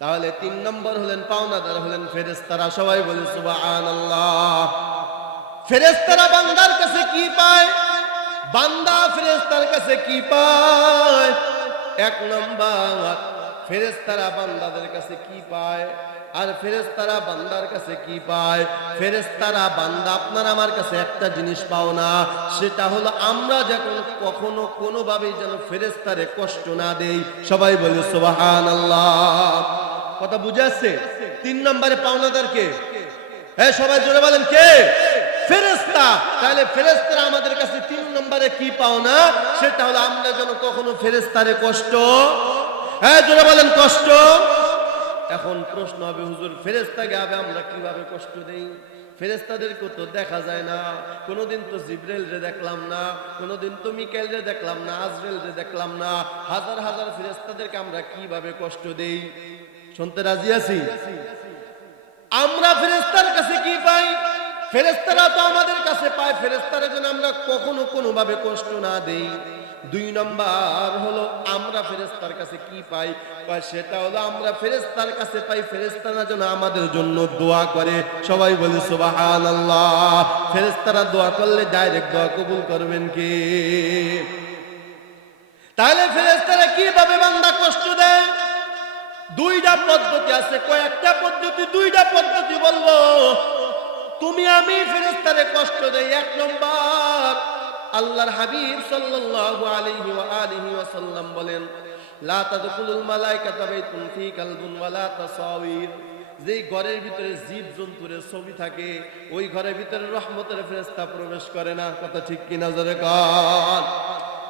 তাহলে 3 নম্বর হলেন পাওনাদার হলেন ফেরেশতারা। সবাই বলে সুবহানাল্লাহ। ফেরেশতারা বান্দার কাছে কি পায়? বান্দা ফেরেশতার কাছে কি পায়? 1 নম্বর ফেরেশতারা বান্দাদের কাছে কি পায়, আর ফেরেশতারা বান্দার কাছে কি পায়? ফেরেশতারা বান্দা আপনার আমার কাছে একটা জিনিস পাও না, সেটা হলো আমরা যখন কখনো কোনোভাবেই যেন ফেরেশতারে কষ্ট না দেই। সবাই বলে সুবহানাল্লাহ। কথা বুঝে আসছে? 3 নম্বরে পাওনাদার কে? হ্যাঁ সবাই জোরে বলেন কে? ফেরেশতা। তাহলে ফেরেশতারা আমাদের কাছে 3 নম্বরে কি পাও না? সেটা হলো আমরা যেন কখনো ফেরেশতারে কষ্ট, হ্যাঁ জোরে বলেন কষ্ট। এখন প্রশ্ন হবে, হুজুর ফেরেশতাকে আমরা কিভাবে কষ্ট দেই? ফেরেশতাদেরকে তো দেখা যায় না। কোনোদিন তো জিবরাইল রে দেখলাম না, কোনোদিন তো মিকাইল রে দেখলাম না, আজরাইল রে দেখলাম না। হাজার হাজার ফেরেশতাদেরকে আমরা কিভাবে কষ্ট দেই? শুনতে রাজি আছি? আমরা ফেরেশতার কাছে কি পাই? ফেরেশতারা তো আমাদের কাছে পায়। ফেরেশতারা যেন আমরা কখনো কোনোভাবে কষ্ট না দেই। 2 নম্বর হলো আমরা ফেরেশতার কাছে কি পাই? সেটা হলো আমরা ফেরেশতার কাছে পাই ফেরেশতারা যেন আমাদের জন্য দোয়া করে। সবাই বলে সুবহানাল্লাহ। ফেরেশতারা দোয়া করলে ডাইরেক্ট দোয়া কবুল করবেন কে? তাহলে ফেরেশতারা কিভাবে বান্দা কষ্ট দেয়? 2টা পদ্ধতি আছে। কয়েকটা পদ্ধতি, 2টা পদ্ধতি বলবো। তুমি আমি ফেরেশতারে কষ্ট দেই। 1 নম্বর আল্লাহর হাবিব সাল্লাল্লাহু আলাইহি ওয়া আলিহি ওয়াসাল্লাম বলেন, লা তাদখুলুল মালায়েকাতু বাইতুন ফী কালবুন ওয়ালা তাসাওয়ির। যেই ঘরের ভিতরে জীব জন্তুর ছবি থাকে, ওই ঘরের ভিতরে রহমতের ফেরেশতা প্রবেশ করে না। কথা ঠিক কি না জোরে কর?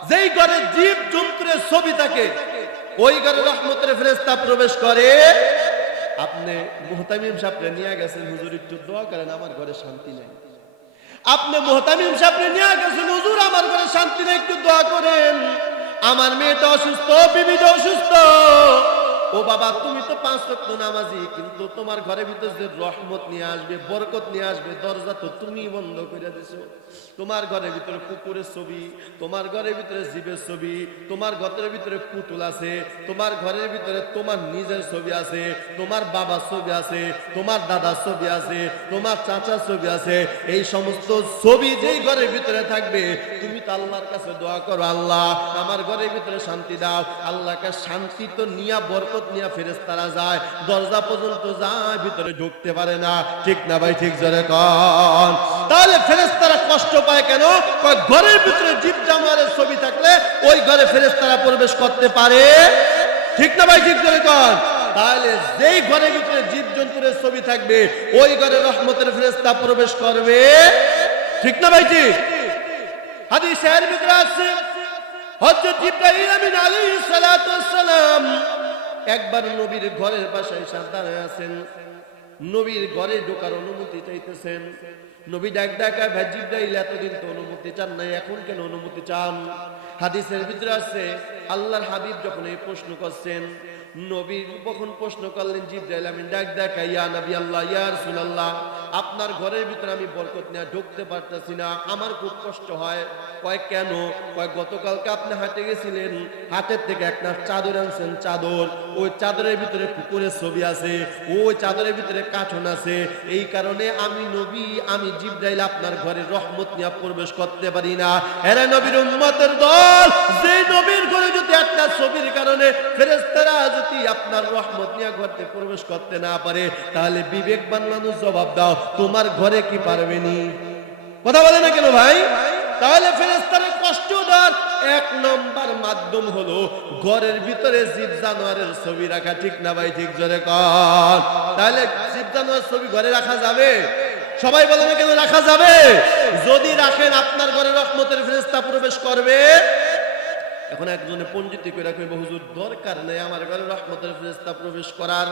যেই ঘরে জীব জন্তুর ছবি থাকে, ওই ঘরে রহমতের ফেরেশতা প্রবেশ করে। আপনি মুহতামিম সাহেবকে নিয়ে গেছেন, হুজুর একটু দোয়া করেন, আমার ঘরে শান্তি নেই। আপনি মুহতামিম সাহেবকে নিয়ে গেছেন, হুজুর আমার ঘরে শান্তি নেই, একটু দোয়া করেন। আমার মেয়েটা অসুস্থ, বিবিটা অসুস্থ, ও বাবা তুমি তো 5 ওয়াক্ত নামাজি, কিন্তু তোমার ঘরের ভিতরে যে রহমত নিয়ে আসবে, বরকত নিয়ে আসবে, দরজা তো তুমি বন্ধ করে দিছো। তোমার ঘরের ভিতরে কুকুরের ছবি, তোমার ঘরের ভিতরে জীবের ছবি, তোমার ঘরের ভিতরে পুতুল আছে, তোমার ঘরের ভিতরে তোমার নিজের ছবি আছে, তোমার বাবার ছবি আছে, তোমার দাদার ছবি আছে, তোমার চাচার ছবি আছে। এই সমস্ত ছবি যেই ঘরের ভিতরে থাকবে, তুমি তো আল্লাহর কাছে দোয়া করো, আল্লাহ আমার ঘরের ভিতরে শান্তি দাও। আল্লাহকে শান্তি তো নিয়া বরকত নিয়া ফেরেশতারা যায়, দরজা পর্যন্ত যায়, ভিতরে ঢুকতে পারে না। ঠিক না ভাই? ঠিক জোরে কোন। তাহলে ফেরেশতারা কষ্ট পায় কেন? ঘরের ভিতরে জীব জানোয়ারের ছবি থাকলে ওই ঘরে ফেরেশতারা প্রবেশ করতে পারে। ঠিক না ভাই? ঠিক জোরে কোন। তাহলে যেই ঘরের ভিতরে জীব জন্তুর ছবি থাকবে, ওই ঘরে রহমতের ফেরেশতা প্রবেশ করবে। ঠিক না ভাই? ঠিক। হাদিসের ভিতরে আছে হযরত জিবরাইল আমিন আলাইহিস সালাতু ওয়াস সালাম একবার নবীর ঘরের পাশে এসে দাঁড়ায় আছেন, নবীর ঘরে ঢোকার অনুমতি চাইতেছেন। নবী ডাক ডাকায়, ভাই জিবরাইল এতদিন তো অনুমতি চান নাই, এখন কেন অনুমতি চান? হাদিসের ভিতরে আছে আল্লাহর হাবিব যখন এই প্রশ্ন করছেন, নবী কখন প্রশ্ন করলেন, জিবরাইল আমিন ডাক ডাকায়, ইয়া নবী আল্লাহ, ইয়া রাসূলুল্লাহ, আপনার ঘরের ভিতরে আমি বরকত নিয়ে ঢুকতে পারতেছি না, আমার খুব কষ্ট হয়। কয় কেন? কয় গতকালকে আপনি হাটে গেছিলেন, হাটের থেকে একটা চাদর আনছেন, চাদর, ওই চাদরের ভিতরে কুকুরের ছবি আছে, ওই চাদরের ভিতরে কাঠন আছে, এই কারণে আমি নবী, আমি জিবরাইল আপনার ঘরে রহমত নিয়ে প্রবেশ করতে পারি না। এরা নবীর উম্মতের দল, যে নবীর ঘরে যদি একটা ছবির কারণে ফেরেশতারা যদি আপনার রহমত নিয়ে ঘরে প্রবেশ করতে না পারে, তাহলে বিবেকবান মানুষ জবাব দাও, তোমার ঘরে কি পারবেনি? কথা বলে না কেন ভাই? তাহলে ফেরেশতারা কষ্ট দেওয়ার 1 নম্বর মাধ্যম হলো ঘরের ভিতরে জীব জানোয়ারের ছবি রাখা। ঠিক না ভাই? ঠিক জোরে কর। তাহলে জীব জানোয়ারের ছবি ঘরে রাখা যাবে? সবাই বলে না কেন রাখা যাবে? যদি রাখেন আপনার ঘরে রহমতের ফেরেশতা প্রবেশ করবে। এখন একজনে পণ্ডিতি করে কইব, হুজুর দরকার নেই আমার ঘরে রহমতের ফেরেশতা প্রবেশ করার।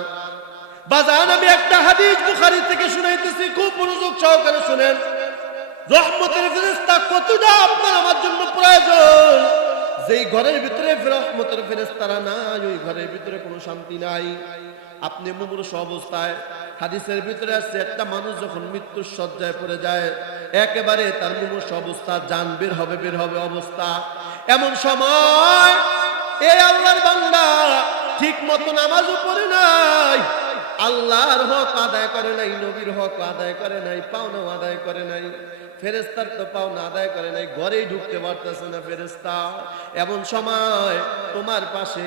বাজান আমি একটা হাদিস বুখারী থেকে শুনাইতেছি, খুব মনোযোগ সহকারে শুনেন। রহমতের ফেরেশতা কতটা আপনার আমার জন্য প্রয়োজন। যেই ঘরের ভিতরে রহমতের ফেরেশতারা নাই, ওই ঘরের ভিতরে কোনো শান্তি নাই। আপনি মুমূর্ষ অবস্থায়, হাদিসের ভিতরে আছে একটা মানুষ যখন মৃত্যুর শয্যায় পড়ে যায়, একেবারে তার মুমূর্ষ অবস্থা, জান বের হবে অবস্থা, এমন সময় এই আল্লাহর বান্দা ঠিক মতো নামাজও পড়ে নাই, আল্লাহর হক আদায় করে নাই, নবীর হক আদায় করে নাই, পাওনা আদায় করে নাই, ফেরেশতার তো পাওনা আদায় করে নাই, ঘরেই ঢুকতে পারতেছে না ফেরেশতা। এমন সময় তোমার পাশে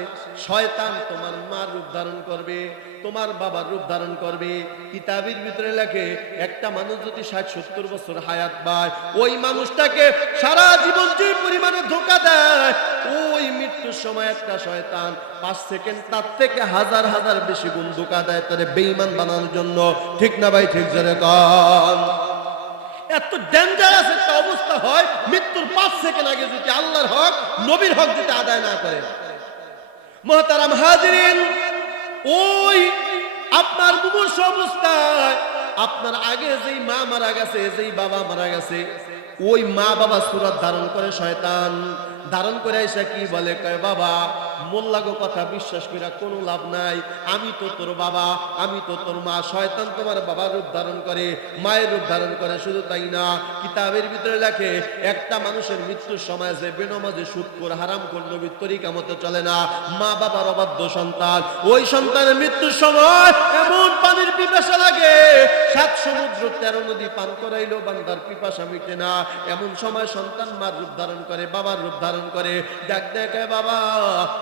শয়তান তোমার মার রূপ ধারণ করবে, তোমার বাবার রূপ ধারণ করবে। কিতাবের ভিতরে লেখে একটা মানুষ যদি 60-70 বছর হায়াত পায়, ওই মানুষটাকে সারা জীবন যে পরিমাণে ধোঁকা দেয়, ওই মৃত্যুর সময় একটা শয়তান 5 সেকেন্ড তার থেকে হাজার হাজার বেশি গুণ ধোঁকা দেয় তারে বেঈমান বানানোর জন্য। ঠিক না ভাই? ঠিক জোরে কোন। এত ডেঞ্জারাস একটা অবস্থা হয়, মৃত্যুর 5 সেকেন্ড আগে যদি আল্লাহর হক, নবীর হক যদি আদায় না করে। মুহতারাম হাজিরিন, ওই আপনার মুমূর্ষ অবস্থায় আপনার আগে যেই মা মারা গেছে, যেই বাবা মারা গেছে, ওই মা বাবা সুরত ধারণ করে শয়তান, ধারণ করে এসে কি বলে, কয় বাবা মোল্লাগো কথা বিশ্বাস কইরা কোনো লাভ নাই, আমি তো তোর বাবা, আমি তো তোর মা। শয়তান তোমার বাবার রূপ ধারণ করে, মায়ের রূপ ধারণ করে। শুধু তাই না, কিতাবের ভিতরে লেখে একটা মানুষের মৃত্যুর সময় যে বেনামাজি, সুদখোর, হারামখোর, নবীর তরিকা মতো চলে না, মা বাবার অবাধ্য সন্তান, ওই সন্তানের মৃত্যুর সময় এমন পানির পিপাসা লাগে, 7 সমুদ্র 13 নদী পান করাইলো বান্দার পিপাসা মিটে না। এমন সময় সন্তান মার রূপ ধারণ করে, বাবার রূপ ধারণ করে, ডাক দেখে, বাবা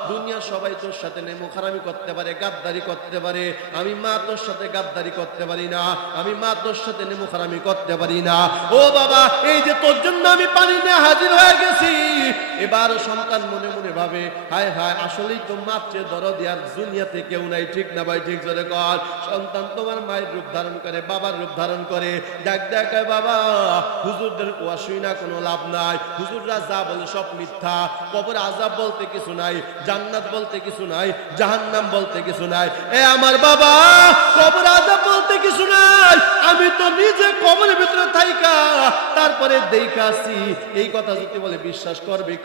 দুনিয়া সবাই তোর সাথে নেমুখারামি করতে পারে, গাদ্দারি করতে পারে, আমি মা তোর সাথে গাদ্দারি করতে পারি না, আমি মা তোর সাথে নেমুখারামি করতে পারি না। ও বাবা, এই যে তোর জন্য আমি পানি নিয়ে হাজির হয়ে গেছি। এবার সন্তান মনে মনে ভাবে, হায় হায়, আসলেই তো মার চেয়ে দরদি আর দুনিয়াতে কেউ নাই। ঠিক না ভাই? ঠিক জোরে কর। সন্তান তোমার মায়ের রূপ ধারণ করে, বাবার রূপ ধারণ করে, ডাক দেখায়, বাবা হুজুরদের ওয়াজ শুই না, কোনো লাভ নাই, হুজুররা যা বলে সব মিথ্যা, কবর আযাব বলতে কিছু নাই, জান্নাত বলতে কিছু নাই, জাহান্নাম বলতে কিছু নাই। এ আমার বাবা, কবর আযাব বলতে কিছু নাই, আমি তো নিজে কবরের ভিতরে থাইকা তারপরে দেখাছি, এই কথা যদি বলে বিশ্বাস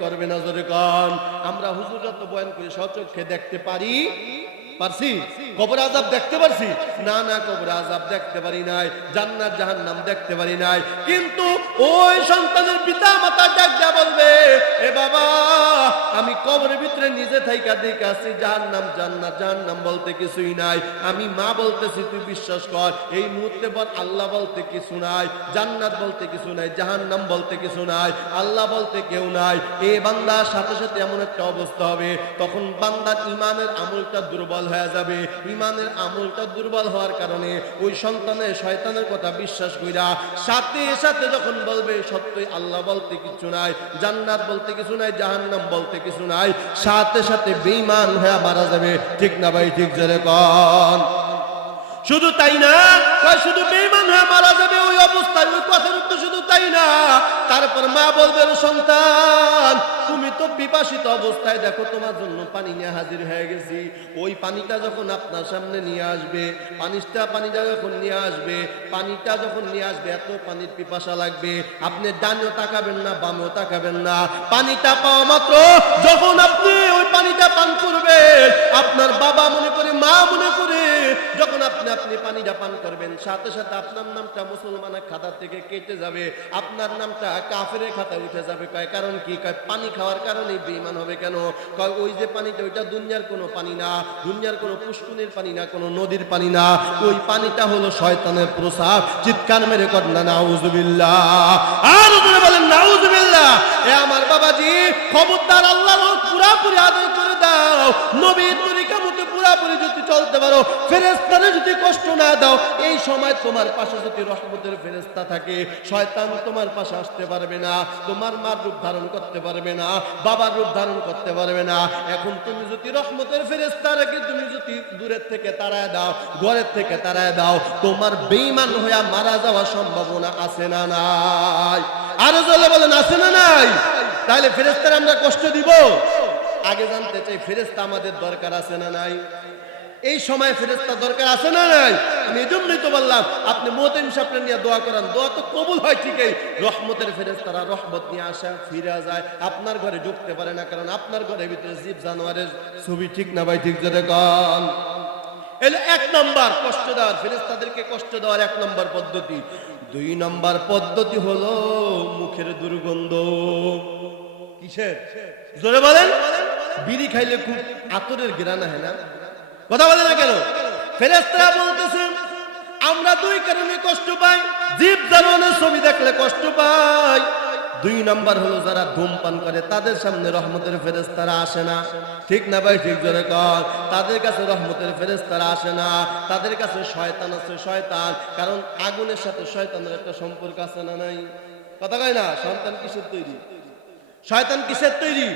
করবে না? জোরে কোন। আমরা হুজুররা তো বয়ান করে সচক্ষে দেখতে পারছি? কবর আযাব দেখতে পারছি? না, কবর আযাব দেখতে পারি নাই, জান্নাত জাহান্নাম দেখতে পারি নাই। কিন্তু ওই সন্তানের পিতা মাতা ডাক দিয়া বলবে, এ বাবা, আমি কবরের ভিতরে নিজে থাইকা দেখাছি জাহান্নাম জান্নাত, জাহান্নাম বলতে কিছুই নাই। আমি মা বলতেছি, তুই বিশ্বাস কর, এই মুহূর্তে বল আল্লাহ বলতে কিছু নাই, জান্নাত বলতে কিছু নাই, জাহান্নাম বলতে কিছু নাই, আল্লাহ বলতে কেউ নাই। এই বান্দার সাথে সাথে এমন একটা অবস্থা হবে, তখন বান্দার ইমানের আমলটা দুর্বল হয়ে যাবে। ইমানের আমলটা দুর্বল হওয়ার কারণে ওই সন্তানের শয়তানের কথা বিশ্বাস কইরা সাথে সাথে যখন বলবে সত্যই আল্লাহ বলতে কিছু নাই, জান্নাত বলতে কিছু নাই, জাহান্নাম বলতে কিছু নাই, সাথে সাথে বেঈমান হয়ে মারা যাবে। ঠিক না ভাই? ঠিক জোরে কোন। শুধু তাই না, শুধু বেঈমান হয়ে মারা যাবে ওই অবস্থায়, ওই কথার উত্তর শুধু তাই না, তারপর মা বলবে, সন্তান তুমি তো পিপাসিত অবস্থায়, দেখো তোমার জন্য পানি নিয়ে হাজির হয়ে গেছি। ওই পানিটা যখন আপনার সামনে নিয়ে আসবে, পানিটা যখন নিয়ে আসবে, এত পানির পিপাসা লাগবে, আপনি ডানেও তাকাবেন না, বামেও তাকাবেন না। পানিটা পাওয়া মাত্র যখন আপনি ওই পানিটা পান করবেন, আপনার বাবা মনে করে, মা মনে করে, যখন আপনি পানিটা পান করবেন, সাথে সাথে আপনার নামটা মুসলমানের খাতা থেকে কেটে যাবে, আপনার নামটা কাফেরের খাতায় উঠে যাবে। কারণ কি? পানি খাওয়ার কারণে বেঈমান হবে কেন? ওই যে পানিটা, ওইটা দুনিয়ার কোনো পানি না, দুনিয়ার কোনো পুষ্কুনির পানি না, কোনো নদীর পানি না, ওই পানিটা হলো শয়তানের প্রসাব। চিৎকার মেরে কর না নাউজুবিল্লাহ, আর জোরে বলেন নাউজুবিল্লাহ। এ আমার বাবাজি, খবরদার আল্লাহর হক পুরাপুরি আদায় করে দাও। নবীর তরিকা মতো পুরাপুরি যদি চলতে পারো, ফেরেশতারে যদি কষ্ট না দাও, এই সময় তোমার পাশে যদি রহমতের ফেরেশতা থাকে, শয়তান তোমার পাশে আসতে পারবে না, তোমার মার রূপ ধারণ করতে পারবে না, বাবার রূপ ধারণ করতে পারবে না। এখন তুমি যদি রহমতের ফেরেশতাকে তুমি যদি দূরের থেকে তাড়ায় দাও, ঘরের থেকে তাড়ায় দাও, তোমার বেঈমান হয়ে মারা যাওয়ার সম্ভাবনা আছে না নাই? আরো জোরে বলেন, আছে না নাই? তাহলে ফেরেশতারে আমরা কষ্ট দিব? আগে জানতে চাই, ফেরেশতা আমাদের দরকার আছে না নাই? এই সময় ফেরেশতা দরকার আছে না নাই? আমি এজন্যই তো বললাম, আপনি মুহতামিম সাহেবকে নিয়ে দোয়া করেন, দোয়া তো কবুল হয় ঠিকই, রহমতের ফেরেশতারা রহমত নিয়ে আসা ফিরে যায়, আপনার ঘরে ঢুকতে পারে না, কারণ আপনার ঘরের ভিতরে জীব জানোয়ারের ছবি। ঠিক না ভাই? ঠিক জোরে কোন। এর এক নাম্বার কষ্ট দেওয়ার, ফেরেশতাদেরকে কষ্ট দেওয়ার এক নাম্বার পদ্ধতি। দুই নাম্বার পদ্ধতি হলো মুখের দুর্গন্ধ। কিসের? জোরে বলেন। বিড়ি খাইলে খুব আতরের ঘ্রাণ হয় না? কথা বলে না কেন? ফেরেশতারা বলতেছেন, আমরা দুই কারণে কষ্ট পাই। জীব জানোয়ারের ছবি দেখলে কষ্ট পাই। দুই নাম্বার হলো যারা ধূমপান করে, তাদের সামনে রহমতের ফেরেশতারা আসে না। ঠিক না ভাই? ঠিক জোরে কর। তাদের কাছে রহমতের ফেরেশতারা আসে না, তাদের কাছে শয়তান আছে, শয়তান। কারণ আগুনের সাথে শয়তানের একটা সম্পর্ক আছে না নাই? কথা কয় না? সন্তান কিসের তৈরি? শয়তান কিসের তৈরি?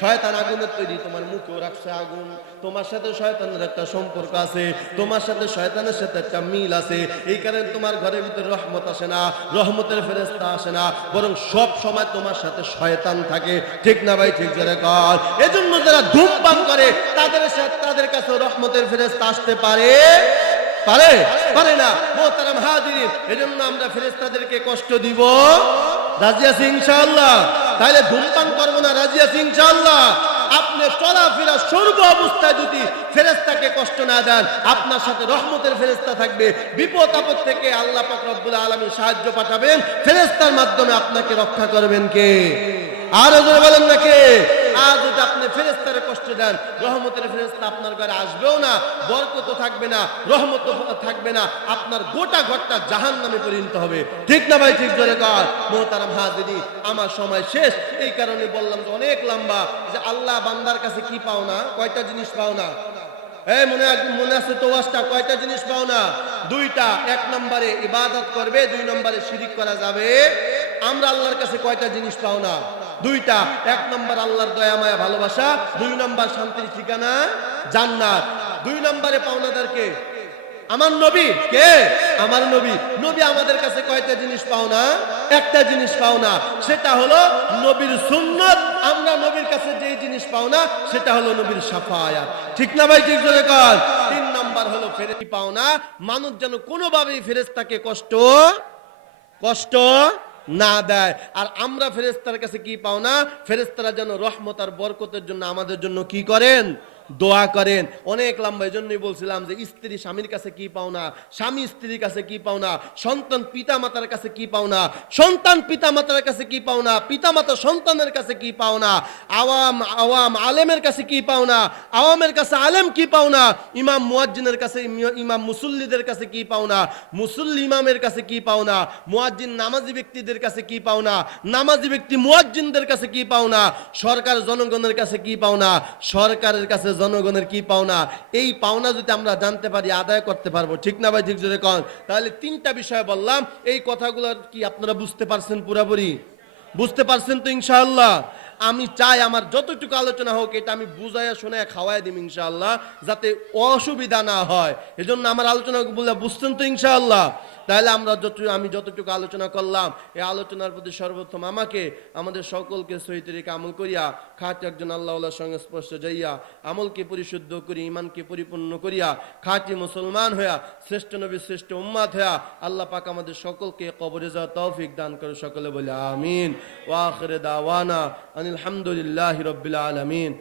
শয়তান আগুনের তৈরি। তোমার মুখেও রাখছে আগুন, তোমার সাথে শয়তানের একটা সম্পর্ক আছে, তোমার সাথে শয়তানের সাথে একটা মিল আছে। এই কারণে তোমার ঘরের ভিতরে রহমত আসে না, রহমতের ফেরেশতা আসে না, বরং সব সময় তোমার সাথে শয়তান থাকে। ঠিক না ভাই? ঠিক জোরে কর। এজন্য যারা ধূমপান করে, তাদের কাছে রহমতের ফেরেশতা আসতে পারে না। মোহতারাম হাজিরিন, এজন্য আমরা ফেরেশতাদেরকে কষ্ট দিব? রাজি আছি ইনশাআল্লাহ? তাহলে ধূমপান করবো না, রাজি আছি ইনশাআল্লাহ? আপনি চলাফেরা সর্ব অবস্থায় যদি ফেরেশতাকে কষ্ট না দেন, আপনার সাথে রহমতের ফেরেশতা থাকবে। বিপদ আপদ থেকে আল্লাহ পাক রব্বুল আলামিন সাহায্য পাঠাবেন, ফেরেশতার মাধ্যমে আপনাকে রক্ষা করবেন কে? আর জোরে বলেন না কে? আর যদি আপনি ফেরেশতারে কষ্ট দেন, রহমতের ফেরেশতা আপনার ঘরে আসবেও না, বরকত থাকবে না, রহমত থাকবে না, আপনার গোটা ঘরটা জাহান্নামে পরিণত হবে। ঠিক না ভাই? ঠিক জোরে কর। মুহতারাম হাজিরিন, আমার সময় শেষ, এই কারণে বললাম যে অনেক লম্বা, যে আল্লাহ বান্দার কাছে কি পাও না? কয়টা জিনিস পাও না? মনে আছে তো ওয়াজটা? কয়টা জিনিস পাও না? দুইটা। এক নম্বরে ইবাদত করবে, দুই নম্বরে শিরিক করা যাবে। আমরা আল্লাহর কাছে কয়টা জিনিস পাও না? দুইটা। এক নম্বর আল্লাহর দয়া মায়া ভালোবাসা, দুই নম্বর শান্তির ঠিকানা জান্নাত। দুই নম্বরে পাওনাদারকে আমার নবী। কে? আমার নবী। নবী আমাদের কাছে কয়টা জিনিস পাও না? একটা জিনিস পাও না, সেটা হলো নবীর সুন্নাত। আমরা নবীর কাছে যে জিনিস পাও না, সেটা হলো নবীর শাফায়াত। ঠিক না ভাই? ঠিক জোরে কর। তিন নাম্বার হলো ফেরেশতা পাও না, মানুষ যেন কোনোভাবেই ফেরেশতাকে কষ্ট কষ্ট না দেয়। আর আমরা ফেরেশতার কাছে কি পাও না, ফেরেশতারা যেন রহমত আর বরকতের জন্য আমাদের জন্য কি করেন, দোয়া করেন। অনেক লম্বা, এই জন্যই বলছিলাম যে স্ত্রী স্বামীর কাছে কি পাও না, স্বামী স্ত্রীর কাছে কি পাও না, সন্তান পিতা মাতার কাছে কি পাও না, সন্তান পিতা মাতার কাছে কি পাও না, পিতা মাতা সন্তানের কাছে কি পাও না, আওয়াম আওয়াম আলেমের কাছে কি পাও না, আওয়ামের কাছে আলেম কি পাও না, ইমাম মুয়াজ্জিনের কাছে ইমাম মুসল্লিদের কাছে কি পাও না, মুসল্লি ইমামের কাছে কি পাও না, মুয়াজ্জিন নামাজি ব্যক্তিদের কাছে কি পাও না, নামাজি ব্যক্তি মুয়াজ্জিনদের কাছে কি পাও না, সরকার জনগণের কাছে কি পাও না, সরকারের কাছে জনগণের কি পাওনা। এই পাওনা যদি আমরা জানতে পারি, আদায় করতে পারবো। ঠিক না ভাই? ঠিক জোরে কন। তাহলে তিনটা বিষয় বললাম, এই কথাগুলো কি আপনারা বুঝতে পারছেন? পুরোপুরি বুঝতে পারছেন তো ইনশাআল্লাহ? আমি চাই আমার যতটুকু আলোচনা হোক এটা আমি বুঝাইয়া শোনায় খাওয়াই দিম ইনশাআল্লাহ, যাতে অসুবিধা না হয়। এজন্য আমার আলোচনা বলে বুঝছেন তো ইনশাআল্লাহ? তাহলে আমি যতটুকু আলোচনা করলাম, এই আলোচনার প্রতি সর্বপ্রথম আমাকে, আমাদের সকলকে সহি তরিকা আমল করিয়া খাঁটি একজন আল্লাহর সঙ্গে স্পর্শ যাইয়া আমলকে পরিশুদ্ধ করি, ইমানকে পরিপূর্ণ করিয়া খাঁটি মুসলমান হইয়া শ্রেষ্ঠ নবী শ্রেষ্ঠ উম্মাত হইয়া আল্লাহ পাক আমাদের সকলকে কবরে যাওয়ার তৌফিক দান করে। সকলে বলে আমিন। ওয়া আখির দাওয়ানা আনিল হামদুলিল্লাহি রাব্বিল আলামিন।